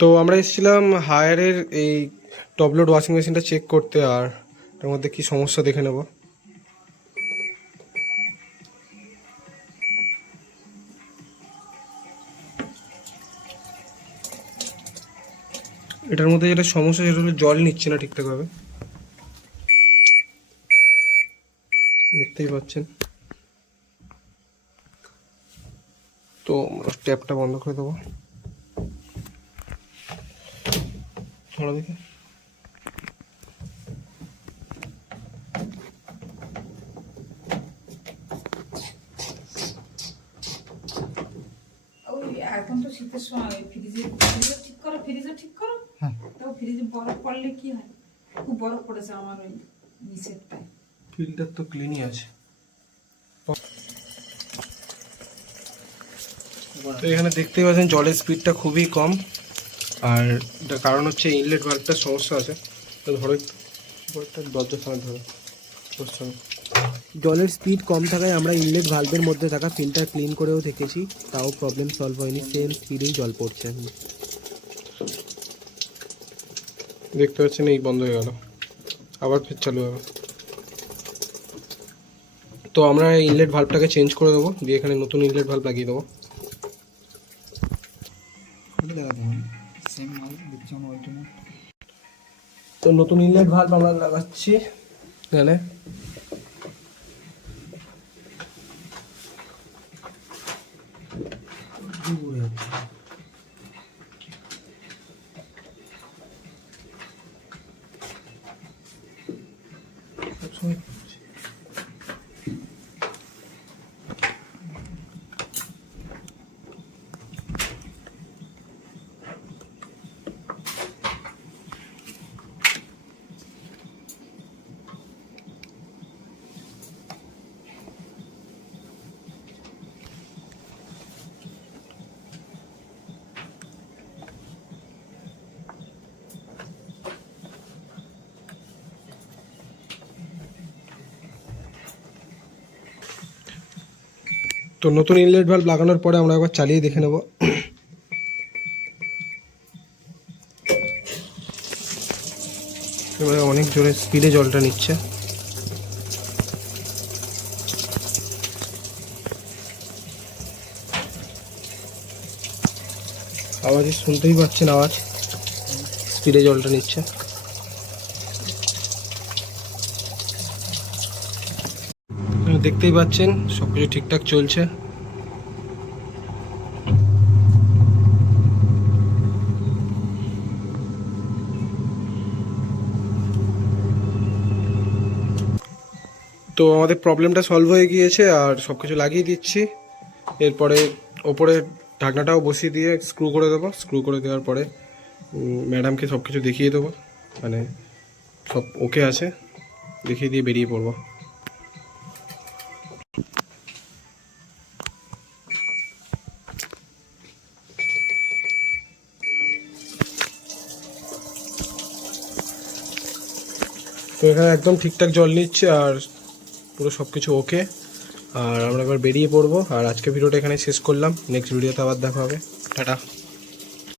তো আমরা এসেছিলাম হায়ারের এই টপ লোড ওয়াশিং মেশিনটা চেক করতে, আর তার মধ্যে কি সমস্যা দেখে নেব। এটার মধ্যে যেটা সমস্যা সেটা হলো জল নিচ্ছে না ঠিকঠাকভাবে, দেখতেই পাচ্ছেন। তো ট্যাপটা বন্ধ করে দেবো, ধরো দেখে। এখন তো শীতের সময় ফ্রিজে ঠিক করো, ফ্রিজে ঠিক করো। তাও ফ্রিজে বরফ পড়লে কি হয়? খুব বরফ পড়েছে আমার ওই নিচেরটায়। ফিল্টার তো ক্লিনই আছে। তো এখানে দেখতেই পাচ্ছেন জলের স্পিডটা খুবই কম, আর এটার কারণ হচ্ছে ইনলেট ভাল্বটার সমস্যা আছে। তো ধরো একটু দরজার সামনে ধরো। জলের স্পিড কম থাকায় আমরা ইনলেট ভালভের মধ্যে থাকা ফিল্টার ক্লিন করেও দেখেছি, তাও প্রবলেম সলভ হয়নি, সেম স্পিডেই জল পড়ছে। দেখতে পাচ্ছেন এই বন্ধ হয়ে গেল, আবার ফের চালু হবে। তো আমরা ইনলেট ভাল্বটাকে চেঞ্জ করে দেবো, দিয়ে এখানে নতুন ইনলেট ভাল্ব লাগিয়ে দেবো। তো নতুন ইনলেট ভাল্ব আমরা লাগাচ্ছি এখানে। তো নতুন ইনলেট ভাল্ব লাগানোর পরে আমরা একবার চালিয়ে দেখে নেব। এবারে অনেক জোরে স্পিডে জলটা নিচ্ছে। আওয়াজ শুনতেই পাচ্ছেন, আওয়াজ স্পিডে জলটা নিচ্ছে। দেখতেই পাচ্ছেন সবকিছু ঠিকঠাক চলছে। তো আমাদের প্রবলেমটা সলভ হয়ে গিয়েছে, আর সব কিছু লাগিয়ে দিচ্ছি। এরপরে ওপরে ঢাকনাটাও বসিয়ে দিয়ে স্ক্রু করে দেবো। স্ক্রু করে দেওয়ার পরে ম্যাডামকে সব কিছু দেখিয়ে দেবো, মানে সব ওকে আছে, দেখিয়ে দিয়ে বেরিয়ে পড়বো। তো এখানে একদম ঠিকঠাক জল নিচ্ছে, আর পুরো সব কিছু ওকে। আর আমরা এবার বেরিয়ে পড়বো। আর আজকে ভিডিওটা এখানে শেষ করলাম, নেক্সট ভিডিওতে আবার দেখা হবে। টাটা।